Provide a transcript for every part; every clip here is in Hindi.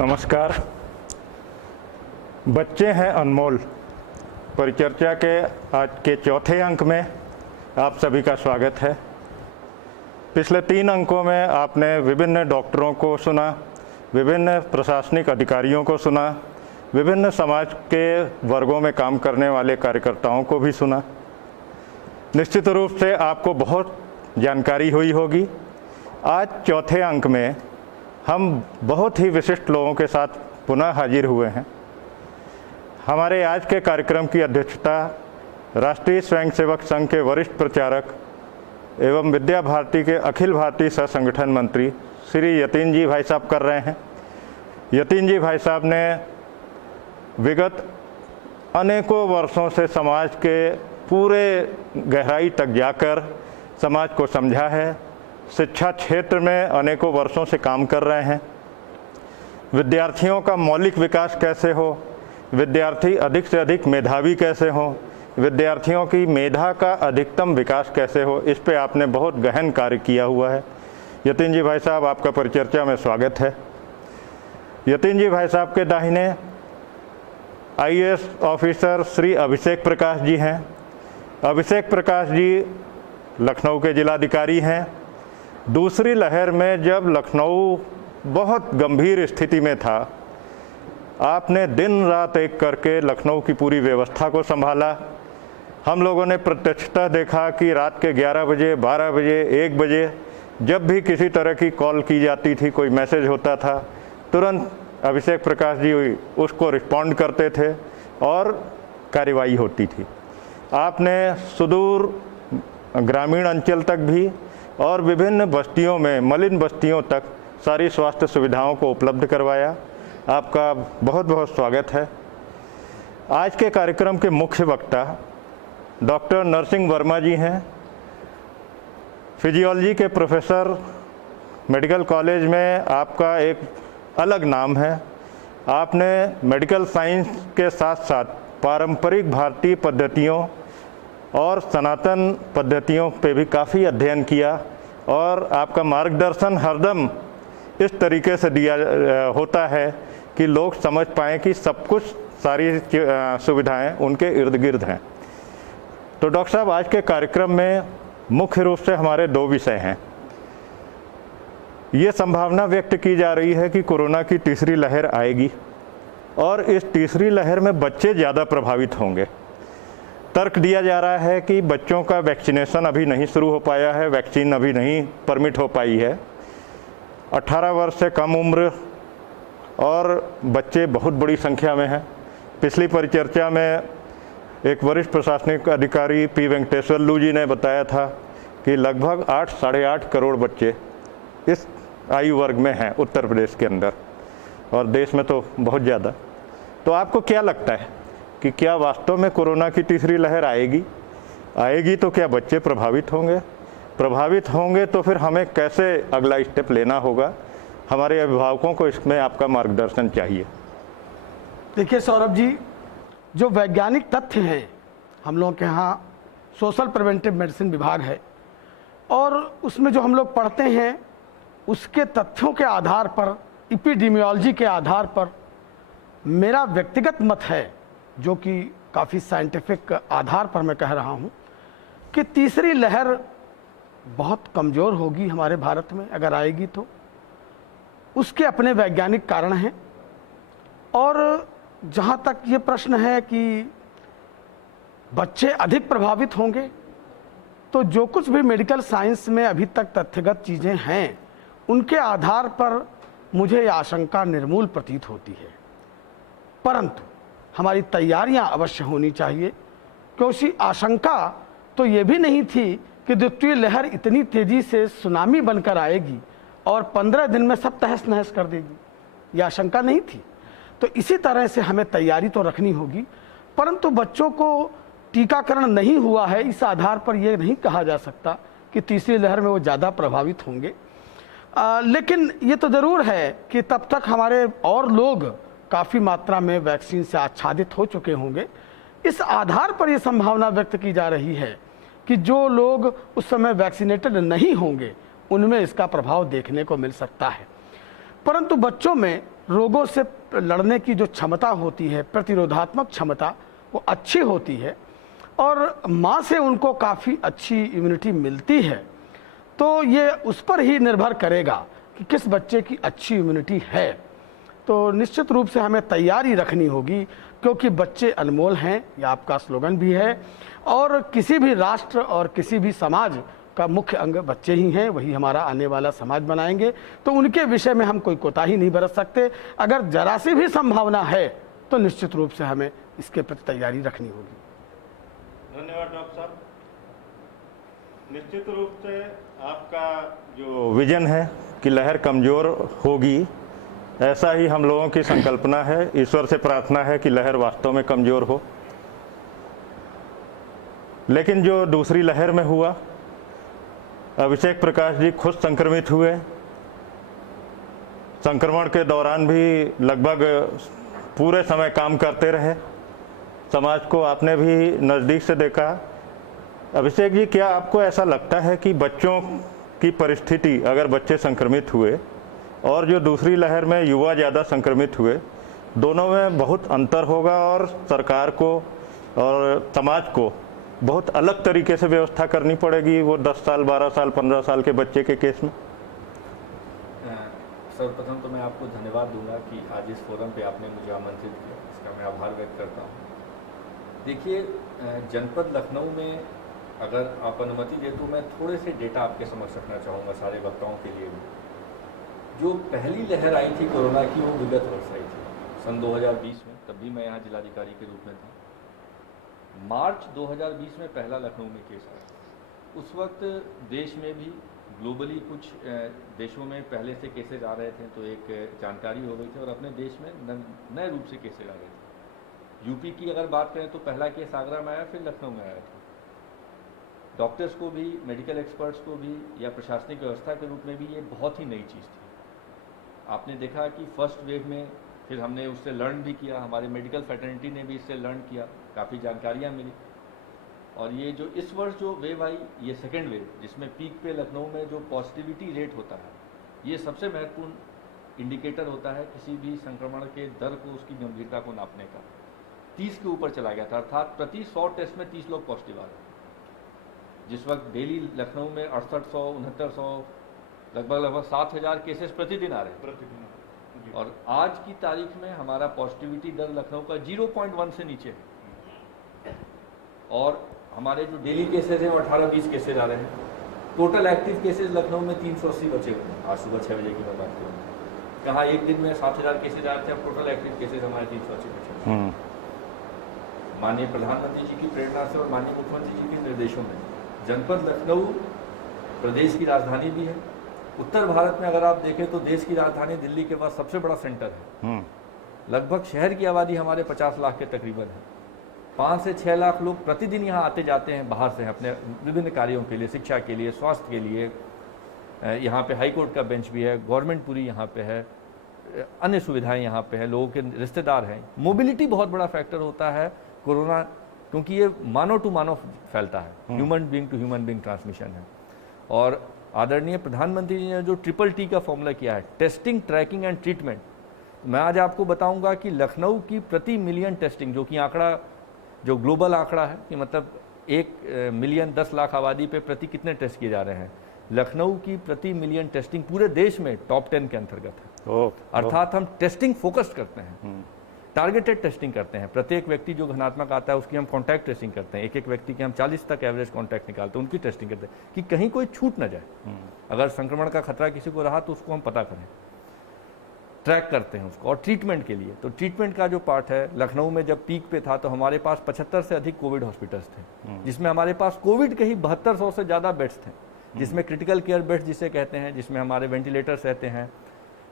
नमस्कार। बच्चे हैं अनमोल परिचर्चा के आज के चौथे अंक में आप सभी का स्वागत है। पिछले 3 अंकों में आपने विभिन्न डॉक्टरों को सुना, विभिन्न प्रशासनिक अधिकारियों को सुना, विभिन्न समाज के वर्गों में काम करने वाले कार्यकर्ताओं को भी सुना। निश्चित रूप से आपको बहुत जानकारी हुई होगी। आज चौथे अंक में हम बहुत ही विशिष्ट लोगों के साथ पुनः हाजिर हुए हैं। हमारे आज के कार्यक्रम की अध्यक्षता राष्ट्रीय स्वयंसेवक संघ के वरिष्ठ प्रचारक एवं विद्या भारती के अखिल भारतीय सह संगठन मंत्री श्री यतीन जी भाई साहब कर रहे हैं। यतीन जी भाई साहब ने विगत अनेकों वर्षों से समाज के पूरे गहराई तक जाकर समाज को समझा है। शिक्षा क्षेत्र में अनेकों वर्षों से काम कर रहे हैं। विद्यार्थियों का मौलिक विकास कैसे हो, विद्यार्थी अधिक से अधिक मेधावी कैसे हो, विद्यार्थियों की मेधा का अधिकतम विकास कैसे हो, इस पे आपने बहुत गहन कार्य किया हुआ है। यतीन जी भाई साहब, आपका परिचर्चा में स्वागत है। यतीन जी भाई साहब के दाहिने आईएएस ऑफिसर श्री अभिषेक प्रकाश जी हैं। अभिषेक प्रकाश जी लखनऊ के जिलाधिकारी हैं। दूसरी लहर में जब लखनऊ बहुत गंभीर स्थिति में था, आपने दिन रात एक करके लखनऊ की पूरी व्यवस्था को संभाला। हम लोगों ने प्रत्यक्षतः देखा कि रात के 11 बजे, 12 बजे, 1 बजे जब भी किसी तरह की कॉल की जाती थी, कोई मैसेज होता था, तुरंत अभिषेक प्रकाश जी उसको रिस्पॉन्ड करते थे और कार्रवाई होती थी। आपने सुदूर ग्रामीण अंचल तक भी और विभिन्न बस्तियों में, मलिन बस्तियों तक सारी स्वास्थ्य सुविधाओं को उपलब्ध करवाया। आपका बहुत बहुत स्वागत है। आज के कार्यक्रम के मुख्य वक्ता डॉक्टर नरसिंह वर्मा जी हैं। फिजियोलॉजी के प्रोफेसर, मेडिकल कॉलेज में आपका एक अलग नाम है। आपने मेडिकल साइंस के साथ साथ पारंपरिक भारतीय पद्धतियों और सनातन पद्धतियों पे भी काफ़ी अध्ययन किया और आपका मार्गदर्शन हरदम इस तरीके से दिया होता है कि लोग समझ पाएँ कि सब कुछ, सारी सुविधाएं उनके इर्द गिर्द हैं। तो डॉक्टर साहब, आज के कार्यक्रम में मुख्य रूप से हमारे 2 विषय हैं। ये संभावना व्यक्त की जा रही है कि कोरोना की तीसरी लहर आएगी और इस तीसरी लहर में बच्चे ज़्यादा प्रभावित होंगे। तर्क दिया जा रहा है कि बच्चों का वैक्सीनेशन अभी नहीं शुरू हो पाया है, वैक्सीन अभी नहीं परमिट हो पाई है। 18 वर्ष से कम उम्र और बच्चे बहुत बड़ी संख्या में हैं। पिछली परिचर्चा में एक वरिष्ठ प्रशासनिक अधिकारी पी वेंकटेश्वर जी ने बताया था कि लगभग 8 साढ़े 8 करोड़ बच्चे इस आयु वर्ग में हैं उत्तर प्रदेश के अंदर, और देश में तो बहुत ज़्यादा। तो आपको क्या लगता है कि क्या वास्तव में कोरोना की तीसरी लहर आएगी तो क्या बच्चे प्रभावित होंगे? प्रभावित होंगे तो फिर हमें कैसे अगला स्टेप लेना होगा? हमारे अभिभावकों को इसमें आपका मार्गदर्शन चाहिए। देखिए सौरभ जी, जो वैज्ञानिक तथ्य हैं, हम लोग के यहाँ सोशल प्रिवेंटिव मेडिसिन विभाग है और उसमें जो हम लोग पढ़ते हैं उसके तथ्यों के आधार पर, एपिडेमियोलॉजी के आधार पर मेरा व्यक्तिगत मत है, जो कि काफ़ी साइंटिफिक आधार पर मैं कह रहा हूँ, कि तीसरी लहर बहुत कमज़ोर होगी हमारे भारत में अगर आएगी तो। उसके अपने वैज्ञानिक कारण हैं। और जहाँ तक ये प्रश्न है कि बच्चे अधिक प्रभावित होंगे, तो जो कुछ भी मेडिकल साइंस में अभी तक तथ्यगत चीज़ें हैं उनके आधार पर मुझे ये आशंका निर्मूल प्रतीत होती है। परंतु हमारी तैयारियां अवश्य होनी चाहिए, क्योंकि आशंका तो ये भी नहीं थी कि द्वितीय लहर इतनी तेज़ी से सुनामी बनकर आएगी और 15 दिन में सब तहस नहस कर देगी। ये आशंका नहीं थी। तो इसी तरह से हमें तैयारी तो रखनी होगी, परंतु बच्चों को टीकाकरण नहीं हुआ है, इस आधार पर यह नहीं कहा जा सकता कि तीसरी लहर में वो ज़्यादा प्रभावित होंगे। लेकिन ये तो ज़रूर है कि तब तक हमारे और लोग काफ़ी मात्रा में वैक्सीन से आच्छादित हो चुके होंगे। इस आधार पर यह संभावना व्यक्त की जा रही है कि जो लोग उस समय वैक्सीनेटेड नहीं होंगे उनमें इसका प्रभाव देखने को मिल सकता है। परंतु बच्चों में रोगों से लड़ने की जो क्षमता होती है, प्रतिरोधात्मक क्षमता, वो अच्छी होती है और माँ से उनको काफ़ी अच्छी इम्यूनिटी मिलती है। तो ये उस पर ही निर्भर करेगा कि किस बच्चे की अच्छी इम्यूनिटी है। तो निश्चित रूप से हमें तैयारी रखनी होगी, क्योंकि बच्चे अनमोल हैं, ये आपका स्लोगन भी है, और किसी भी राष्ट्र और किसी भी समाज का मुख्य अंग बच्चे ही हैं, वही हमारा आने वाला समाज बनाएंगे। तो उनके विषय में हम कोई कोताही नहीं बरत सकते। अगर जरा सी भी संभावना है तो निश्चित रूप से हमें इसके प्रति तैयारी रखनी होगी। धन्यवाद डॉक्टर साहब। निश्चित रूप से आपका जो विजन है कि लहर कमज़ोर होगी, ऐसा ही हम लोगों की संकल्पना है। ईश्वर से प्रार्थना है कि लहर वास्तव में कमज़ोर हो। लेकिन जो दूसरी लहर में हुआ, अभिषेक प्रकाश जी खुद संक्रमित हुए, संक्रमण के दौरान भी लगभग पूरे समय काम करते रहे, समाज को आपने भी नज़दीक से देखा। अभिषेक जी, क्या आपको ऐसा लगता है कि बच्चों की परिस्थिति, अगर बच्चे संक्रमित हुए और जो दूसरी लहर में युवा ज़्यादा संक्रमित हुए, दोनों में बहुत अंतर होगा और सरकार को और समाज को बहुत अलग तरीके से व्यवस्था करनी पड़ेगी वो 10 साल, 12 साल, 15 साल के बच्चे के केस में? सर्वप्रथम तो मैं आपको धन्यवाद दूंगा कि आज इस फोरम पे आपने मुझे आमंत्रित किया, इसका मैं आभार व्यक्त करता हूँ। देखिए, जनपद लखनऊ में अगर आप अनुमति दे तो मैं थोड़े से डेटा आपके समक्ष रखना चाहूँगा सारे वक्ताओं के लिए भी। जो पहली लहर आई थी कोरोना की, वो विगत वर्ष आई थी सन 2020 में, तब भी मैं यहाँ जिलाधिकारी के रूप में था। मार्च 2020 में पहला लखनऊ में केस आया। उस वक्त देश में भी, ग्लोबली कुछ देशों में पहले से केसेज आ रहे थे, तो एक जानकारी हो गई थी, और अपने देश में नए रूप से केसेज आ रहे थे। यूपी की अगर बात करें तो पहला केस आगरा में आया, फिर लखनऊ में आया था। डॉक्टर्स को भी, मेडिकल एक्सपर्ट्स को भी, या प्रशासनिक व्यवस्था के रूप में भी ये बहुत ही नई चीज़ थी। आपने देखा कि फर्स्ट वेव में फिर हमने उससे लर्न भी किया, हमारे मेडिकल फैटर्निटी ने भी इससे लर्न किया, काफ़ी जानकारियाँ मिली। और ये जो इस वर्ष जो वेव आई, ये सेकेंड वेव, जिसमें पीक पे लखनऊ में जो पॉजिटिविटी रेट होता है, ये सबसे महत्वपूर्ण इंडिकेटर होता है किसी भी संक्रमण के दर को, उसकी गंभीरता को नापने का। 30 के ऊपर चला गया था, अर्थात प्रति 100 टेस्ट में 30 लोग पॉजिटिव आ रहे। जिस वक्त डेली लखनऊ में 6800, 6900, लगभग 7000 केसेस प्रतिदिन आ रहे हैं, और आज की तारीख में हमारा पॉजिटिविटी दर लखनऊ का 0.1 से नीचे है, और हमारे जो डेली केसेज हैं वो 18-20 केसेज आ रहे हैं। टोटल एक्टिव केसेज लखनऊ में 380 बचे हुए हैं। आज सुबह 6 बजे की मैं बात करूँ, कहाँ एक दिन में 7000 केसेज आए थे, अब टोटल एक्टिव केसेज हमारे 380 बचे हुए हैं। माननीय प्रधानमंत्री जी की प्रेरणा से और माननीय मुख्यमंत्री जी के निर्देशों में जनपद लखनऊ प्रदेश की राजधानी भी है। उत्तर भारत में अगर आप देखें तो देश की राजधानी दिल्ली के बाद सबसे बड़ा सेंटर है। लगभग शहर की आबादी हमारे 50 लाख के तकरीबन है। 5 से 6 लाख लोग प्रतिदिन यहाँ आते जाते हैं बाहर से, अपने विभिन्न कार्यों के लिए, शिक्षा के लिए, स्वास्थ्य के लिए। यहाँ पे हाई कोर्ट का बेंच भी है, गवर्नमेंट पूरी यहाँ पे है, अन्य सुविधाएं यहाँ पे है, लोगों के रिश्तेदार हैं। मोबिलिटी बहुत बड़ा फैक्टर होता है कोरोना, क्योंकि ये मानव टू मानव फैलता है, human being to human being transmission है। और आदरणीय प्रधानमंत्री जी ने जो TTT का फॉर्मूला किया है, टेस्टिंग, ट्रैकिंग एंड ट्रीटमेंट, मैं आज आपको बताऊंगा कि लखनऊ की प्रति मिलियन टेस्टिंग, जो कि आंकड़ा, जो ग्लोबल आंकड़ा है कि मतलब 1 मिलियन 10 लाख आबादी पे प्रति कितने टेस्ट किए जा रहे हैं, लखनऊ की प्रति मिलियन टेस्टिंग पूरे देश में टॉप 10 के अंतर्गत है। अर्थात हम टेस्टिंग फोकस्ड करते हैं, टारगेटेड टेस्टिंग करते हैं। प्रत्येक व्यक्ति जो घनात्मक आता है उसकी हम कॉन्टैक्ट ट्रेसिंग करते हैं। एक व्यक्ति के हम 40 तक एवरेज कॉन्टैक्ट निकालते हैं, उनकी टेस्टिंग करते हैं कि कहीं कोई छूट ना जाए। अगर संक्रमण का खतरा किसी को रहा तो उसको हम पता करें, ट्रैक करते हैं उसको। और ट्रीटमेंट के लिए, तो ट्रीटमेंट का जो पार्ट है, लखनऊ में जब पीक पे था तो हमारे पास 75 से अधिक कोविड हॉस्पिटल्स थे, जिसमें हमारे पास कोविड के ही 7200 से ज़्यादा बेड्स थे, जिसमें क्रिटिकल केयर बेड्स जिसे कहते हैं, जिसमें हमारे वेंटिलेटर्स रहते हैं,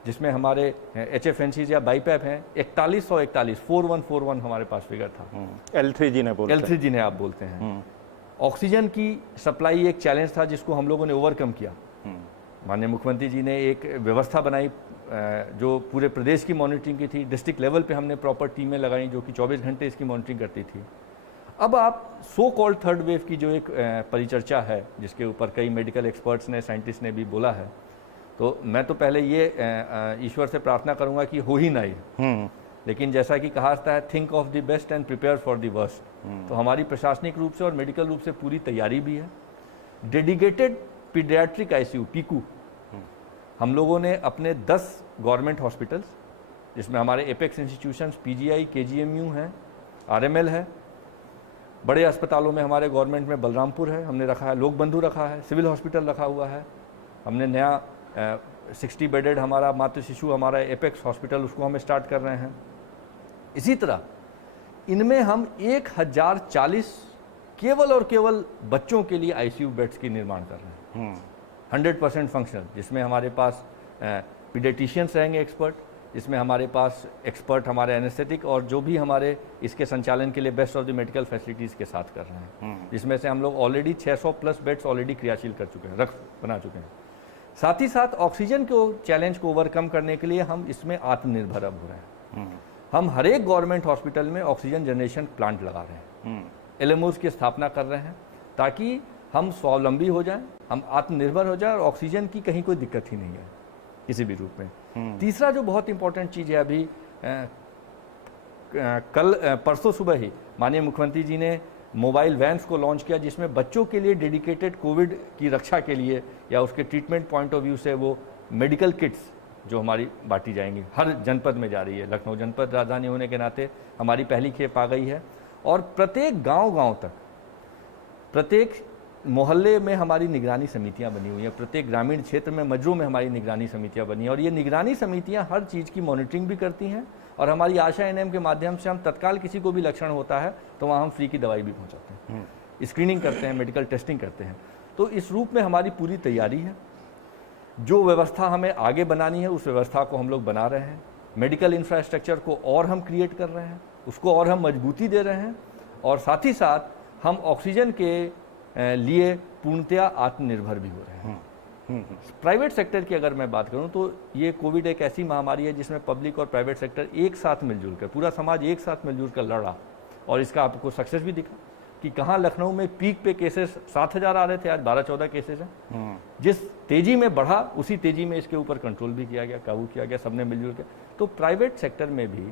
जिसमें हमारे HFNCs या बाईपैप हैं 4141 हमारे पास फिगर था। L3 ने आप बोलते हैं। ऑक्सीजन की सप्लाई एक चैलेंज था जिसको हम लोगों ने ओवरकम किया। माननीय मुख्यमंत्री जी ने एक व्यवस्था बनाई जो पूरे प्रदेश की मॉनिटरिंग की थी। डिस्ट्रिक्ट लेवल पे हमने प्रॉपर टीमें लगाई जो कि 24 घंटे इसकी मॉनिटरिंग करती थी। अब आप सो कॉल्ड थर्ड वेव की जो एक परिचर्चा है, जिसके ऊपर कई मेडिकल एक्सपर्ट्स ने, साइंटिस्ट ने भी बोला है, तो मैं तो पहले ये ईश्वर से प्रार्थना करूंगा कि हो ही ना ये। लेकिन जैसा कि कहा जाता है, think of the best and prepare for the worst. तो हमारी प्रशासनिक रूप से और मेडिकल रूप से पूरी तैयारी भी है। डेडिकेटेड पीडियाट्रिक आईसीयू पीकू हम लोगों ने अपने 10 गवर्नमेंट हॉस्पिटल्स, जिसमें हमारे एपेक्स इंस्टीट्यूशंस पीजीआई, केजीएमयू हैं, आरएमएल है, बड़े अस्पतालों में हमारे गवर्नमेंट में बलरामपुर है हमने रखा है, लोक बंधु रखा है, सिविल हॉस्पिटल रखा हुआ है, हमने नया 60 बेडेड हमारा मातृ शिशु हमारा एपेक्स हॉस्पिटल उसको हम स्टार्ट कर रहे हैं। इसी तरह इनमें हम 1040 केवल और केवल बच्चों के लिए आईसीयू बेड्स की निर्माण कर रहे हैं, 100% फंक्शनल, जिसमें हमारे पास पीडियाट्रिशियंस रहेंगे एक्सपर्ट, जिसमें हमारे पास एक्सपर्ट हमारे एनेस्थेटिक और जो भी हमारे इसके संचालन के लिए best of the medical facilities के साथ कर रहे हैं, जिसमें से हम लोग ऑलरेडी 600 प्लस बेड्स ऑलरेडी क्रियाशील कर चुके हैं, बना चुके हैं। साथ ही साथ ऑक्सीजन को चैलेंज को ओवरकम करने के लिए हम इसमें आत्मनिर्भर अब हो रहे हैं। हम हर एक गवर्नमेंट हॉस्पिटल में ऑक्सीजन जनरेशन प्लांट लगा रहे हैं, एलएमओज की स्थापना कर रहे हैं, ताकि हम स्वावलंबी हो जाएं, हम आत्मनिर्भर हो जाएं और ऑक्सीजन की कहीं कोई दिक्कत ही नहीं है किसी भी रूप में। तीसरा जो बहुत इंपॉर्टेंट चीज़ है, अभी परसों सुबह ही माननीय मुख्यमंत्री जी ने मोबाइल वैन्स को लॉन्च किया, जिसमें बच्चों के लिए डेडिकेटेड कोविड की रक्षा के लिए या उसके ट्रीटमेंट पॉइंट ऑफ व्यू से वो मेडिकल किट्स जो हमारी बांटी जाएंगी, हर जनपद में जा रही है। लखनऊ जनपद राजधानी होने के नाते हमारी पहली खेप आ गई है और प्रत्येक गांव तक, प्रत्येक मोहल्ले में हमारी निगरानी समितियां बनी हुई हैं, प्रत्येक ग्रामीण क्षेत्र में मजरों में हमारी निगरानी समितियां बनी हैं और ये निगरानी समितियां हर चीज़ की मॉनिटरिंग भी करती हैं और हमारी आशा एनएम के माध्यम से हम तत्काल किसी को भी लक्षण होता है तो वहाँ हम फ्री की दवाई भी पहुँचाते हैं, स्क्रीनिंग करते हैं, मेडिकल टेस्टिंग करते हैं। तो इस रूप में हमारी पूरी तैयारी है। जो व्यवस्था हमें आगे बनानी है उस व्यवस्था को हम लोग बना रहे हैं। मेडिकल इंफ्रास्ट्रक्चर को और हम क्रिएट कर रहे हैं, उसको और हम मजबूती दे रहे हैं और साथ ही साथ हम ऑक्सीजन के लिए पूर्णतया आत्मनिर्भर भी हो रहे हैं। प्राइवेट सेक्टर की अगर मैं बात करूं तो ये कोविड एक ऐसी महामारी है जिसमें पब्लिक और प्राइवेट सेक्टर एक साथ मिलजुल कर, पूरा समाज एक साथ मिलजुल कर लड़ा और इसका आपको सक्सेस भी दिखा कि कहाँ लखनऊ में पीक पे केसेस 7,000 आ रहे थे, आज 12-14 केसेस हैं। जिस तेजी में बढ़ा उसी तेजी में इसके ऊपर कंट्रोल भी किया गया, काबू किया गया, सबने मिलजुल कर। तो प्राइवेट सेक्टर में भी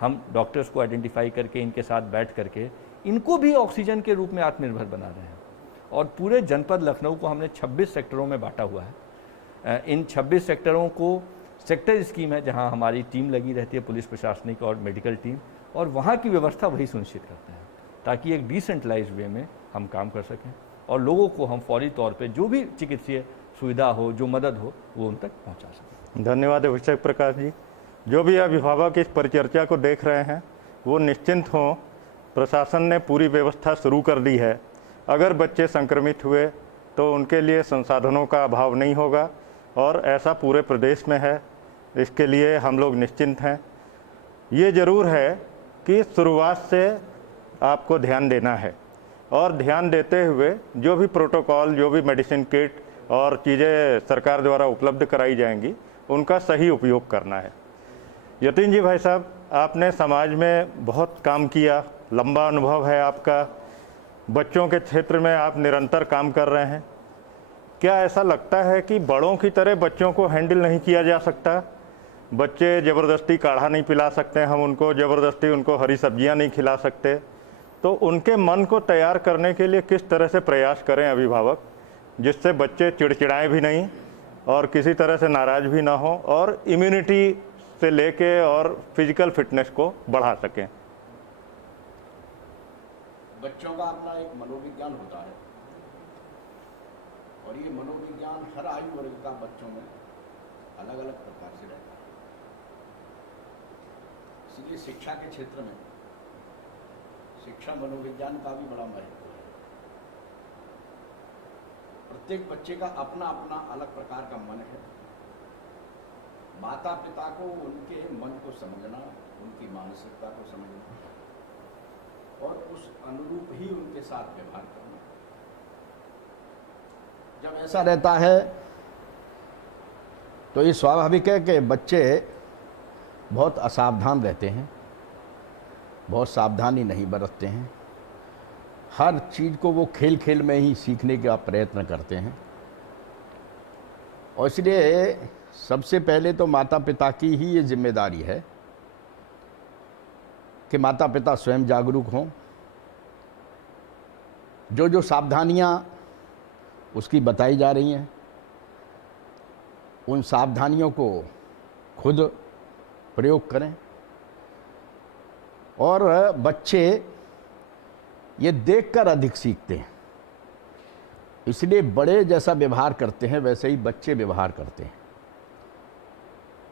हम डॉक्टर्स को आइडेंटिफाई करके इनके साथ बैठ करके इनको भी ऑक्सीजन के रूप में आत्मनिर्भर बना रहे हैं और पूरे जनपद लखनऊ को हमने 26 सेक्टरों में बांटा हुआ है। इन 26 सेक्टरों को सेक्टर स्कीम है जहां हमारी टीम लगी रहती है, पुलिस प्रशासनिक और मेडिकल टीम, और वहां की व्यवस्था वही सुनिश्चित करते हैं ताकि एक डिसेंट्रलाइज्ड वे में हम काम कर सकें और लोगों को हम फौरी तौर पे जो भी चिकित्सीय सुविधा हो, जो मदद हो, वो उन तक पहुँचा सकें। धन्यवाद अभिषेक प्रकाश जी। जो भी अभिभावक इस परिचर्चा को देख रहे हैं वो निश्चिंत हों, प्रशासन ने पूरी व्यवस्था शुरू कर दी है। अगर बच्चे संक्रमित हुए तो उनके लिए संसाधनों का अभाव नहीं होगा और ऐसा पूरे प्रदेश में है, इसके लिए हम लोग निश्चिंत हैं। ये ज़रूर है कि शुरुआत से आपको ध्यान देना है और ध्यान देते हुए जो भी प्रोटोकॉल, जो भी मेडिसिन किट और चीज़ें सरकार द्वारा उपलब्ध कराई जाएंगी उनका सही उपयोग करना है। यतीन जी भाई साहब, आपने समाज में बहुत काम किया, लंबा अनुभव है आपका, बच्चों के क्षेत्र में आप निरंतर काम कर रहे हैं। क्या ऐसा लगता है कि बड़ों की तरह बच्चों को हैंडल नहीं किया जा सकता? बच्चे ज़बरदस्ती काढ़ा नहीं पिला सकते, हम उनको ज़बरदस्ती उनको हरी सब्जियां नहीं खिला सकते, तो उनके मन को तैयार करने के लिए किस तरह से प्रयास करें अभिभावक, जिससे बच्चे चिड़चिड़ाएं भी नहीं और किसी तरह से नाराज़ भी ना हो और इम्यूनिटी से लेके और फिजिकल फिटनेस को बढ़ा सकें? बच्चों का अपना एक मनोविज्ञान होता है और ये मनोविज्ञान हर आयु वर्ग का बच्चों में अलग अलग प्रकार से रहता है। इसलिए शिक्षा के क्षेत्र में शिक्षा मनोविज्ञान का भी बड़ा महत्व है। प्रत्येक बच्चे का अपना अपना अलग प्रकार का मन है। माता पिता को उनके मन को समझना, उनकी मानसिकता को समझना और उस अनुरूप ही उनके साथ व्यवहार करना। जब ऐसा रहता है तो ये स्वाभाविक है कि बच्चे बहुत असावधान रहते हैं, बहुत सावधानी नहीं बरतते हैं, हर चीज़ को वो खेल खेल में ही सीखने का प्रयत्न करते हैं। और इसलिए सबसे पहले तो माता पिता की ही ये जिम्मेदारी है कि माता पिता स्वयं जागरूक हों, जो जो सावधानियां उसकी बताई जा रही हैं उन सावधानियों को खुद प्रयोग करें। और बच्चे ये देखकर अधिक सीखते हैं, इसलिए बड़े जैसा व्यवहार करते हैं वैसे ही बच्चे व्यवहार करते हैं।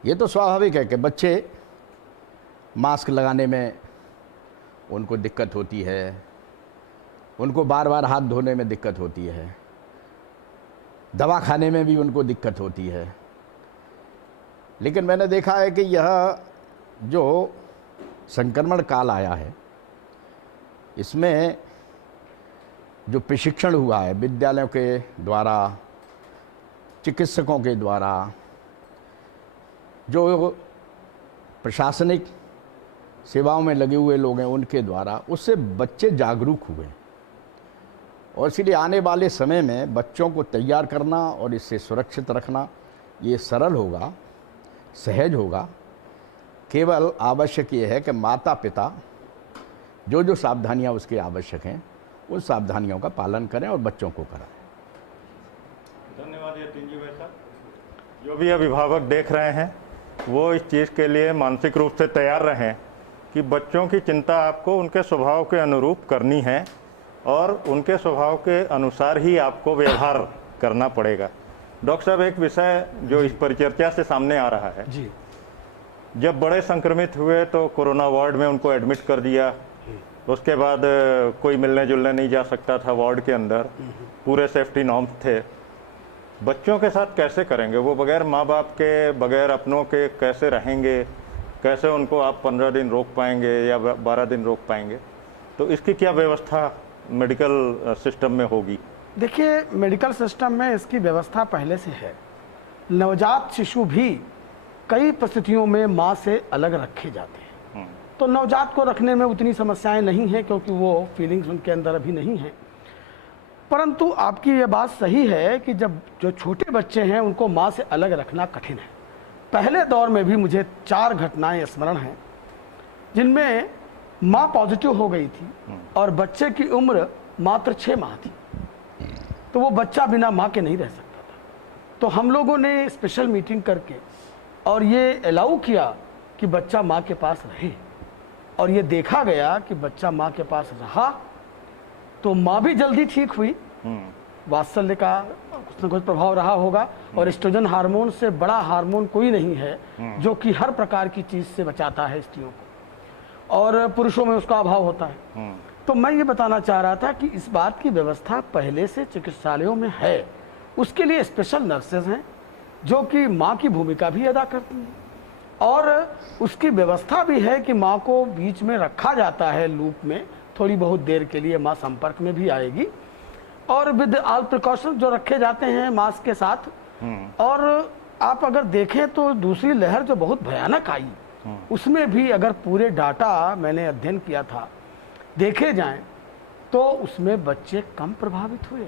ये तो स्वाभाविक है कि बच्चे मास्क लगाने में उनको दिक्कत होती है, उनको बार बार हाथ धोने में दिक्कत होती है, दवा खाने में भी उनको दिक्कत होती है। लेकिन मैंने देखा है कि यह जो संक्रमण काल आया है, इसमें जो प्रशिक्षण हुआ है विद्यालयों के द्वारा, चिकित्सकों के द्वारा, जो प्रशासनिक सेवाओं में लगे हुए लोग हैं उनके द्वारा, उससे बच्चे जागरूक हुए। और इसलिए आने वाले समय में बच्चों को तैयार करना और इससे सुरक्षित रखना ये सरल होगा, सहज होगा। केवल आवश्यक ये है कि माता पिता जो जो सावधानियां उसके आवश्यक हैं उन सावधानियों का पालन करें और बच्चों को कराएं। धन्यवाद यतीन जी भाई साहब। जो भी अभिभावक देख रहे हैं वो इस चीज़ के लिए मानसिक रूप से तैयार रहें कि बच्चों की चिंता आपको उनके स्वभाव के अनुरूप करनी है और उनके स्वभाव के अनुसार ही आपको व्यवहार करना पड़ेगा। डॉक्टर साहब, एक विषय जो इस परिचर्चा से सामने आ रहा है जी, जब बड़े संक्रमित हुए तो कोरोना वार्ड में उनको एडमिट कर दिया, उसके बाद कोई मिलने जुलने नहीं जा सकता था वार्ड के अंदर, पूरे सेफ्टी नॉर्म्स थे। बच्चों के साथ कैसे करेंगे वो, बगैर माँ बाप के, बगैर अपनों के कैसे रहेंगे, कैसे उनको आप 15 दिन रोक पाएंगे या 12 दिन रोक पाएंगे? तो इसकी क्या व्यवस्था मेडिकल सिस्टम में होगी? देखिए, मेडिकल सिस्टम में इसकी व्यवस्था पहले से है। नवजात शिशु भी कई परिस्थितियों में माँ से अलग रखे जाते हैं, तो नवजात को रखने में उतनी समस्याएं नहीं हैं क्योंकि वो फीलिंग्स उनके अंदर अभी नहीं हैं। परंतु आपकी ये बात सही है कि जब जो छोटे बच्चे हैं उनको माँ से अलग रखना कठिन है। पहले दौर में भी मुझे 4 घटनाएं स्मरण हैं जिनमें माँ पॉजिटिव हो गई थी और बच्चे की उम्र मात्र 6 माह थी, तो वो बच्चा बिना माँ के नहीं रह सकता था। तो हम लोगों ने स्पेशल मीटिंग करके और ये अलाउ किया कि बच्चा माँ के पास रहे, और ये देखा गया कि बच्चा माँ के पास रहा तो माँ भी जल्दी ठीक हुई। वात्सल्य का कुछ न कुछ प्रभाव रहा होगा, और एस्ट्रोजन हार्मोन से बड़ा हार्मोन कोई नहीं है जो कि हर प्रकार की चीज से बचाता है स्त्रियों को, और पुरुषों में उसका अभाव होता है। तो मैं ये बताना चाह रहा था कि इस बात की व्यवस्था पहले से चिकित्सालयों में है। उसके लिए स्पेशल नर्सेज हैं जो कि माँ की भूमिका भी अदा करती हैं, और उसकी व्यवस्था भी है कि माँ को बीच में रखा जाता है लूप में, थोड़ी बहुत देर के लिए माँ संपर्क में भी आएगी, और विद ऑल प्रिकॉशन जो रखे जाते हैं मास्क के साथ। और आप अगर देखें तो दूसरी लहर जो बहुत भयानक आई, उसमें भी अगर पूरे डाटा मैंने अध्ययन किया था देखे जाएं तो उसमें बच्चे कम प्रभावित हुए,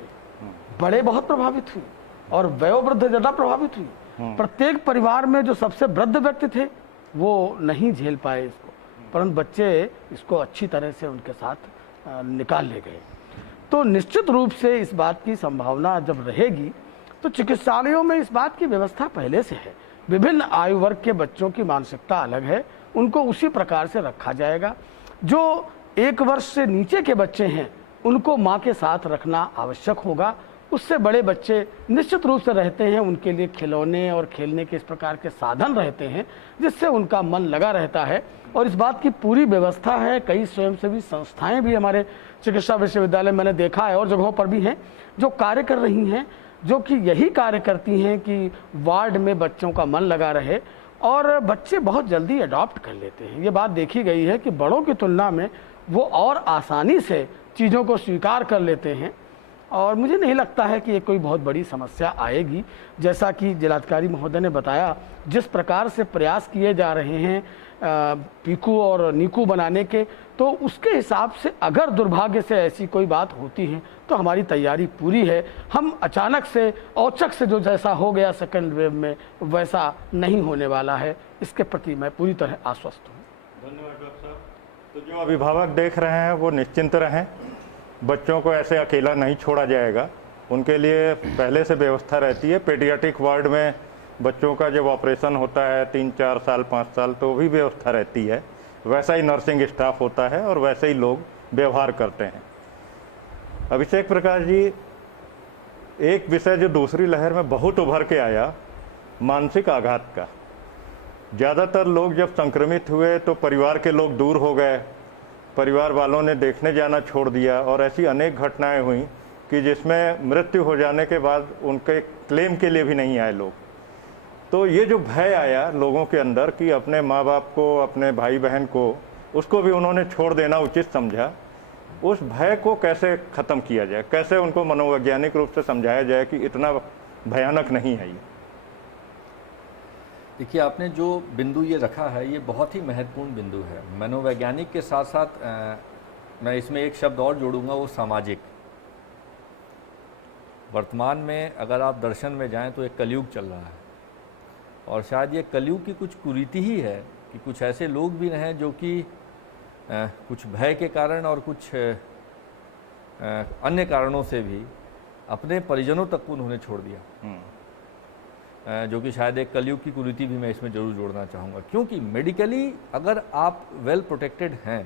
बड़े बहुत प्रभावित हुए, और वयोवृद्ध ज़्यादा प्रभावित हुए। प्रत्येक परिवार में जो सबसे वृद्ध व्यक्ति थे वो नहीं झेल पाए इसको, परंतु बच्चे इसको अच्छी तरह से उनके साथ निकाल ले गए। तो निश्चित रूप से इस बात की संभावना जब रहेगी तो चिकित्सालयों में इस बात की व्यवस्था पहले से है। विभिन्न आयु वर्ग के बच्चों की मानसिकता अलग है, उनको उसी प्रकार से रखा जाएगा। जो 1 वर्ष से नीचे के बच्चे हैं उनको माँ के साथ रखना आवश्यक होगा। उससे बड़े बच्चे निश्चित रूप से रहते हैं, उनके लिए खिलौने और खेलने के इस प्रकार के साधन रहते हैं जिससे उनका मन लगा रहता है, और इस बात की पूरी व्यवस्था है। कई स्वयंसेवी संस्थाएं भी हमारे चिकित्सा विश्वविद्यालय मैंने देखा है और जगहों पर भी हैं जो कार्य कर रही हैं, जो कि यही कार्य करती हैं कि वार्ड में बच्चों का मन लगा रहे, और बच्चे बहुत जल्दी अडॉप्ट कर लेते हैं। ये बात देखी गई है कि बड़ों की तुलना में वो और आसानी से चीज़ों को स्वीकार कर लेते हैं, और मुझे नहीं लगता है कि ये कोई बहुत बड़ी समस्या आएगी। जैसा कि जिलाधिकारी महोदय ने बताया, जिस प्रकार से प्रयास किए जा रहे हैं पीकू और नीकू बनाने के, तो उसके हिसाब से अगर दुर्भाग्य से ऐसी कोई बात होती है तो हमारी तैयारी पूरी है। हम अचानक से औचक से जो जैसा हो गया सेकंड वेव में वैसा नहीं होने वाला है, इसके प्रति मैं पूरी तरह आश्वस्त हूँ। धन्यवाद डॉक्टर साहब। तो जो अभिभावक देख रहे हैं वो निश्चिंत रहें, बच्चों को ऐसे अकेला नहीं छोड़ा जाएगा। उनके लिए पहले से व्यवस्था रहती है। पेडियाट्रिक वार्ड में बच्चों का जब ऑपरेशन होता है 3-4 साल 5 साल तो भी व्यवस्था रहती है। वैसा ही नर्सिंग स्टाफ होता है और वैसे ही लोग व्यवहार करते हैं। अभिषेक प्रकाश जी, एक विषय जो दूसरी लहर में बहुत उभर के आया, मानसिक आघात का। ज़्यादातर लोग जब संक्रमित हुए तो परिवार के लोग दूर हो गए, परिवार वालों ने देखने जाना छोड़ दिया और ऐसी अनेक घटनाएं हुई कि जिसमें मृत्यु हो जाने के बाद उनके क्लेम के लिए भी नहीं आए लोग। तो ये जो भय आया लोगों के अंदर कि अपने माँ बाप को, अपने भाई बहन को, उसको भी उन्होंने छोड़ देना उचित समझा। उस भय को कैसे ख़त्म किया जाए, कैसे उनको मनोवैज्ञानिक रूप से समझाया जाए कि इतना भयानक नहीं है ये? देखिए, आपने जो बिंदु ये रखा है ये बहुत ही महत्वपूर्ण बिंदु है। मनोवैज्ञानिक के साथ साथ मैं इसमें एक शब्द और जोड़ूंगा, वो सामाजिक। वर्तमान में अगर आप दर्शन में जाएं तो एक कलयुग चल रहा है और शायद ये कलयुग की कुछ कुरीति ही है कि कुछ ऐसे लोग भी हैं जो कि कुछ भय के कारण और कुछ अन्य कारणों से भी अपने परिजनों तक को उन्होंने छोड़ दिया, जो कि शायद एक कलयुग की कुरीति भी मैं इसमें जरूर जोड़ना चाहूँगा। क्योंकि मेडिकली अगर आप वेल प्रोटेक्टेड हैं,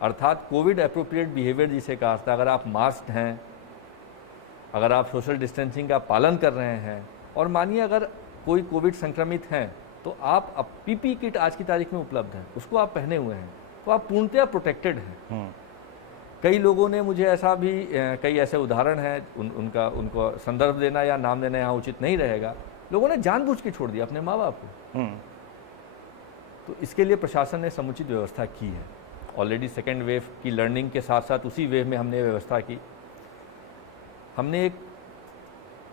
अर्थात कोविड एप्रोप्रिएट बिहेवियर जिसे कहा था, अगर आप मास्क हैं, अगर आप सोशल डिस्टेंसिंग का पालन कर रहे हैं और मानिए अगर कोई कोविड संक्रमित हैं तो आप अब पीपी किट आज की तारीख में उपलब्ध है, उसको आप पहने हुए हैं तो आप पूर्णतया प्रोटेक्टेड हैं। कई लोगों ने मुझे ऐसा भी कई ऐसे उदाहरण हैं, उनको संदर्भ देना या नाम देना यहाँ उचित नहीं रहेगा, लोगों ने जानबूझ के छोड़ दिया अपने माँ बाप को। तो इसके लिए प्रशासन ने समुचित व्यवस्था की है। ऑलरेडी सेकेंड वेव की लर्निंग के साथ साथ उसी वेव में हमने व्यवस्था की। हमने एक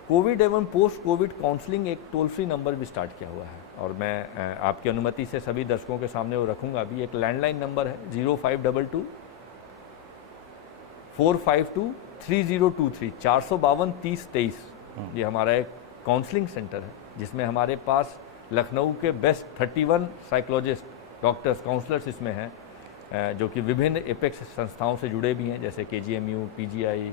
कोविड एवं पोस्ट कोविड काउंसलिंग एक टोल फ्री नंबर भी स्टार्ट किया हुआ है और मैं आपकी अनुमति से सभी दर्शकों के सामने वो रखूंगा भी। एक लैंडलाइन नंबर है 0522 452 3023 452 3023। ये हमारा एक काउंसलिंग सेंटर है जिसमें हमारे पास लखनऊ के बेस्ट 31 साइकोलॉजिस्ट, डॉक्टर्स, काउंसलर्स इसमें हैं जो कि विभिन्न एपेक्स संस्थाओं से जुड़े भी हैं, जैसे KGMU, PGI,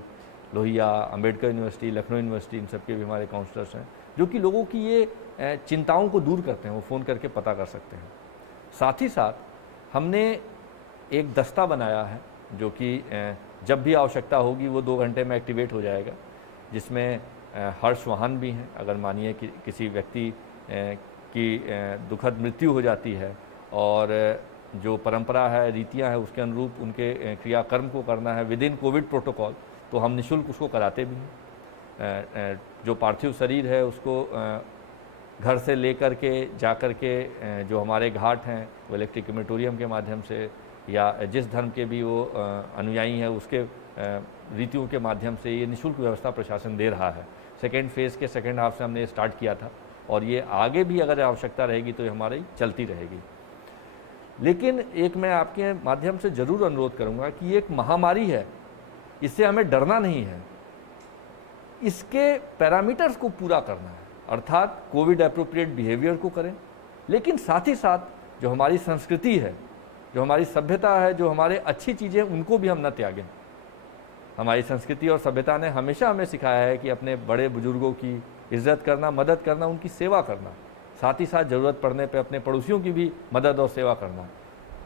Lohia, Ambedkar university, Lucknow university, इन सब के भी हमारे काउंसलर्स हैं जो कि लोगों की ये चिंताओं को दूर करते हैं। वो फ़ोन करके पता कर सकते हैं। साथ ही साथ हमने एक दस्ता बनाया है जो कि जब भी आवश्यकता होगी वो 2 घंटे में एक्टिवेट हो जाएगा, जिसमें हर्ष वाहन भी हैं। अगर मानिए कि किसी व्यक्ति की दुखद मृत्यु हो जाती है और जो परंपरा है, रीतियाँ हैं, उसके अनुरूप उनके क्रियाकर्म को करना है विद इन कोविड प्रोटोकॉल, तो हम निःशुल्क उसको कराते भी हैं। जो पार्थिव शरीर है उसको घर से लेकर के जाकर के जो हमारे घाट हैं वो इलेक्ट्रिक क्रेमेटोरियम के माध्यम से या जिस धर्म के भी वो अनुयायी हैं उसके रीतियों के माध्यम से ये निःशुल्क व्यवस्था प्रशासन दे रहा है। सेकेंड फेज़ के सेकेंड हाफ से हमने ये स्टार्ट किया था और ये आगे भी अगर आवश्यकता रहेगी तो ये हमारी चलती रहेगी। लेकिन एक मैं आपके माध्यम से ज़रूर अनुरोध करूँगा कि ये एक महामारी है, इससे हमें डरना नहीं है, इसके पैरामीटर्स को पूरा करना है, अर्थात कोविड एप्रोप्रिएट बिहेवियर को करें, लेकिन साथ ही साथ जो हमारी संस्कृति है, जो हमारी सभ्यता है, जो हमारे अच्छी चीज़ें उनको भी हम न त्यागें। हमारी संस्कृति और सभ्यता ने हमेशा हमें सिखाया है कि अपने बड़े बुजुर्गों की इज्जत करना, मदद करना, उनकी सेवा करना, साथ ही साथ ज़रूरत पड़ने पे अपने पड़ोसियों की भी मदद और सेवा करना।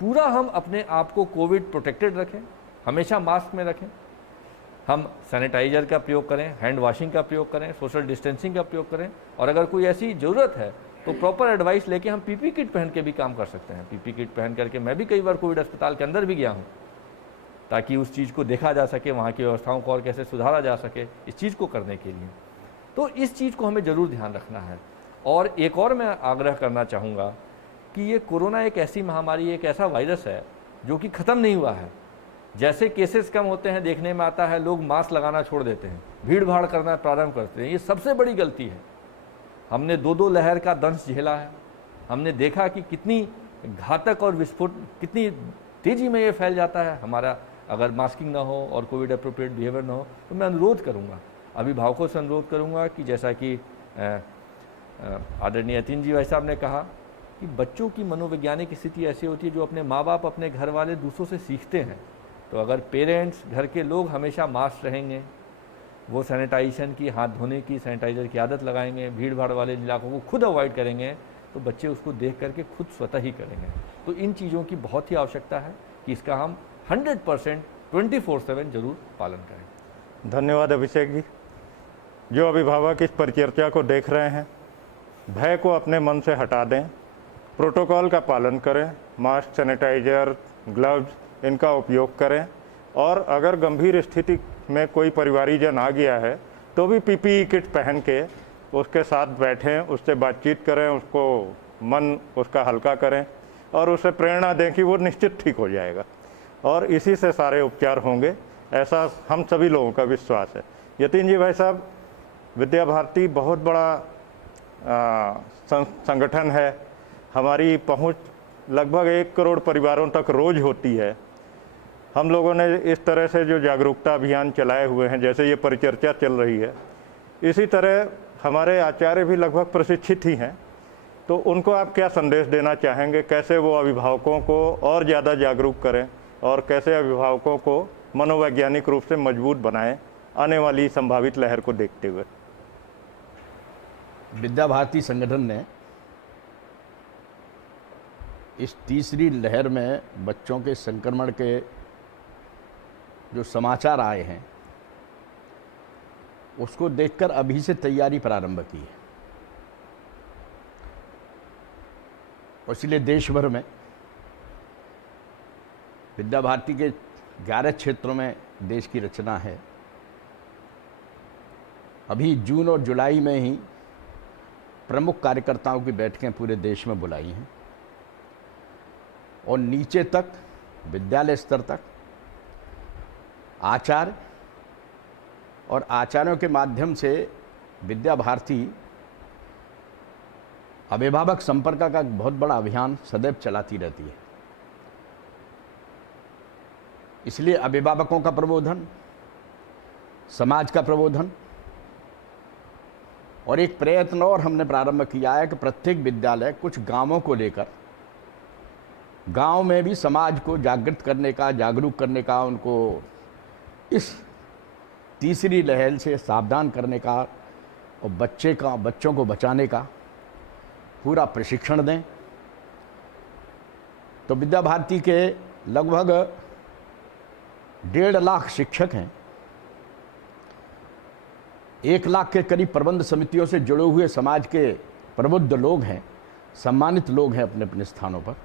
पूरा हम अपने आप को कोविड प्रोटेक्टेड रखें, हमेशा मास्क में रखें, हम सैनिटाइजर का प्रयोग करें, हैंड वॉशिंग का प्रयोग करें, सोशल डिस्टेंसिंग का प्रयोग करें और अगर कोई ऐसी ज़रूरत है तो प्रॉपर एडवाइस लेके हम पीपी किट पहन के भी काम कर सकते हैं। पीपी किट पहन करके मैं भी कई बार कोविड अस्पताल के अंदर भी गया हूँ ताकि उस चीज़ को देखा जा सके, वहाँ की व्यवस्थाओं को और कैसे सुधारा जा सके, इस चीज़ को करने के लिए। तो इस चीज़ को हमें ज़रूर ध्यान रखना है। और एक और मैं आग्रह करना चाहूँगा कि ये कोरोना एक ऐसी महामारी, एक ऐसा वायरस है जो कि ख़त्म नहीं हुआ है। जैसे केसेस कम होते हैं देखने में आता है, लोग मास्क लगाना छोड़ देते हैं, भीड़ भाड़ करना प्रारंभ करते हैं। ये सबसे बड़ी गलती है। हमने 2 लहर का दंश झेला है, हमने देखा कि कितनी घातक और विस्फोट कितनी तेज़ी में ये फैल जाता है हमारा, अगर मास्किंग ना हो और कोविड अप्रोप्रिएट बिहेवियर ना हो। तो मैं अनुरोध करूँगा, अभिभावकों से अनुरोध करूँगा कि जैसा कि आदरणीय यतीन जी भाई साहब ने कहा कि बच्चों की मनोवैज्ञानिक स्थिति ऐसी होती है जो अपने माँ बाप, अपने घर वाले, दूसरों से सीखते हैं। तो अगर पेरेंट्स, घर के लोग हमेशा मास्क रहेंगे, वो सैनिटाइजेशन की, हाथ धोने की, सैनिटाइज़र की आदत लगाएंगे, भीड़ भाड़ वाले इलाकों को खुद अवॉइड करेंगे, तो बच्चे उसको देख करके खुद स्वतः ही करेंगे। तो इन चीज़ों की बहुत ही आवश्यकता है कि इसका हम 100% 24/7 जरूर पालन करें। धन्यवाद अभिषेक जी। जो अभिभावक इस परिचर्चा को देख रहे हैं, भय को अपने मन से हटा दें, प्रोटोकॉल का पालन करें, मास्क, सैनिटाइजर, ग्लव्स इनका उपयोग करें, और अगर गंभीर स्थिति में कोई परिवारीजन आ गया है तो भी पीपीई किट पहन के उसके साथ बैठें, उससे बातचीत करें, उसको मन उसका हल्का करें और उसे प्रेरणा दें कि वो निश्चित ठीक हो जाएगा और इसी से सारे उपचार होंगे, ऐसा हम सभी लोगों का विश्वास है। यतीन जी भाई साहब, विद्या भारती बहुत बड़ा संगठन है, हमारी पहुंच लगभग 1 करोड़ परिवारों तक रोज होती है। हम लोगों ने इस तरह से जो जागरूकता अभियान चलाए हुए हैं, जैसे ये परिचर्चा चल रही है, इसी तरह हमारे आचार्य भी लगभग प्रशिक्षित ही हैं। तो उनको आप क्या संदेश देना चाहेंगे, कैसे वो अभिभावकों को और ज़्यादा जागरूक करें और कैसे अभिभावकों को मनोवैज्ञानिक रूप से मजबूत बनाएं आने वाली संभावित लहर को देखते हुए? विद्या भारती संगठन ने इस तीसरी लहर में बच्चों के संक्रमण के जो समाचार आए हैं उसको देखकर अभी से तैयारी प्रारंभ की है। और इसलिए देश भर में विद्या भारती के 11 क्षेत्रों में देश की रचना है। अभी जून और जुलाई में ही प्रमुख कार्यकर्ताओं की बैठकें पूरे देश में बुलाई हैं और नीचे तक, विद्यालय स्तर तक आचार्य और आचार्यों के माध्यम से विद्या भारती अभिभावक संपर्क का एक बहुत बड़ा अभियान सदैव चलाती रहती है। इसलिए अभिभावकों का प्रबोधन, समाज का प्रबोधन और एक प्रयत्न और हमने प्रारंभ किया है कि प्रत्येक विद्यालय कुछ गांवों को लेकर गांव में भी समाज को जागृत करने का, जागरूक करने का, उनको इस तीसरी लहर से सावधान करने का और बच्चों को बचाने का पूरा प्रशिक्षण दें। तो विद्या भारती के लगभग 1.5 लाख शिक्षक हैं, 1 लाख के करीब प्रबंध समितियों से जुड़े हुए समाज के प्रबुद्ध लोग हैं, सम्मानित लोग हैं अपने अपने स्थानों पर,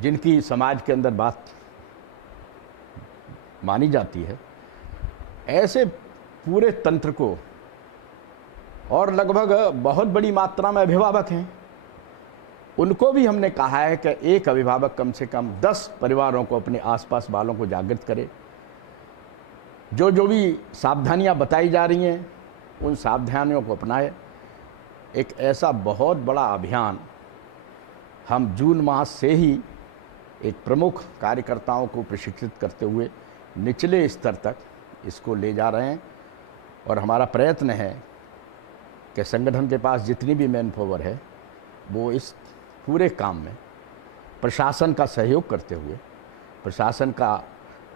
जिनकी समाज के अंदर बात मानी जाती है। ऐसे पूरे तंत्र को, और लगभग बहुत बड़ी मात्रा में अभिभावक हैं, उनको भी हमने कहा है कि एक अभिभावक कम से कम 10 परिवारों को, अपने आसपास वालों को जागृत करे। जो भी सावधानियां बताई जा रही हैं उन सावधानियों को अपनाए। एक ऐसा बहुत बड़ा अभियान हम जून मास से ही एक प्रमुख कार्यकर्ताओं को प्रशिक्षित करते हुए निचले स्तर तक इसको ले जा रहे हैं। और हमारा प्रयत्न है कि संगठन के पास जितनी भी मैन पावर है वो इस पूरे काम में प्रशासन का सहयोग करते हुए, प्रशासन का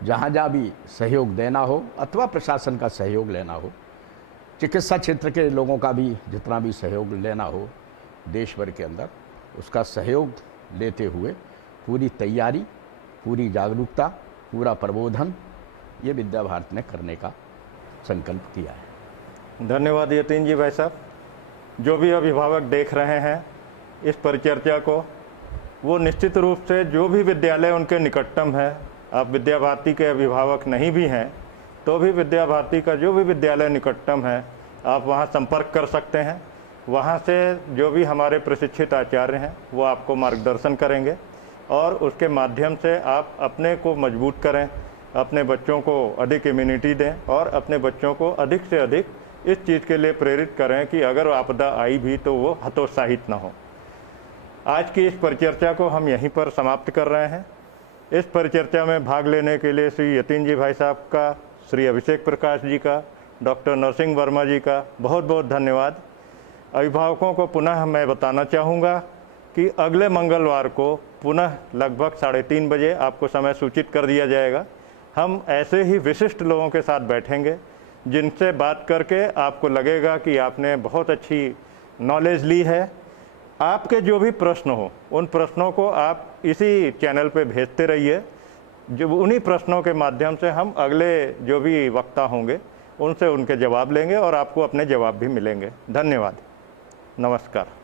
जहाँ भी सहयोग देना हो अथवा प्रशासन का सहयोग लेना हो, चिकित्सा क्षेत्र के लोगों का भी जितना भी सहयोग लेना हो देश भर के अंदर, उसका सहयोग लेते हुए पूरी तैयारी, पूरी जागरूकता, पूरा प्रबोधन ये विद्या भारती ने करने का संकल्प किया है। धन्यवाद यतीन जी भाई साहब। जो भी अभिभावक देख रहे हैं इस परिचर्चा को, वो निश्चित रूप से जो भी विद्यालय उनके निकटतम है, आप विद्या भारती के अभिभावक नहीं भी हैं तो भी विद्या भारती का जो भी विद्यालय निकटतम है आप वहाँ संपर्क कर सकते हैं। वहाँ से जो भी हमारे प्रशिक्षित आचार्य हैं वो आपको मार्गदर्शन करेंगे और उसके माध्यम से आप अपने को मजबूत करें, अपने बच्चों को अधिक इम्यूनिटी दें और अपने बच्चों को अधिक से अधिक इस चीज़ के लिए प्रेरित करें कि अगर आपदा आई भी तो वो हतोत्साहित ना हो। आज की इस परिचर्चा को हम यहीं पर समाप्त कर रहे हैं। इस परिचर्चा में भाग लेने के लिए श्री यतीन जी भाई साहब का, श्री अभिषेक प्रकाश जी का, डॉक्टर नरसिंह वर्मा जी का बहुत बहुत धन्यवाद। अभिभावकों को पुनः मैं बताना चाहूँगा कि अगले मंगलवार को पुनः लगभग 3:30 बजे आपको समय सूचित कर दिया जाएगा। हम ऐसे ही विशिष्ट लोगों के साथ बैठेंगे जिनसे बात करके आपको लगेगा कि आपने बहुत अच्छी नॉलेज ली है। आपके जो भी प्रश्न हो उन प्रश्नों को आप इसी चैनल पे भेजते रहिए। जो उन्हीं प्रश्नों के माध्यम से हम अगले जो भी वक्ता होंगे उनसे उनके जवाब लेंगे और आपको अपने जवाब भी मिलेंगे। धन्यवाद। नमस्कार।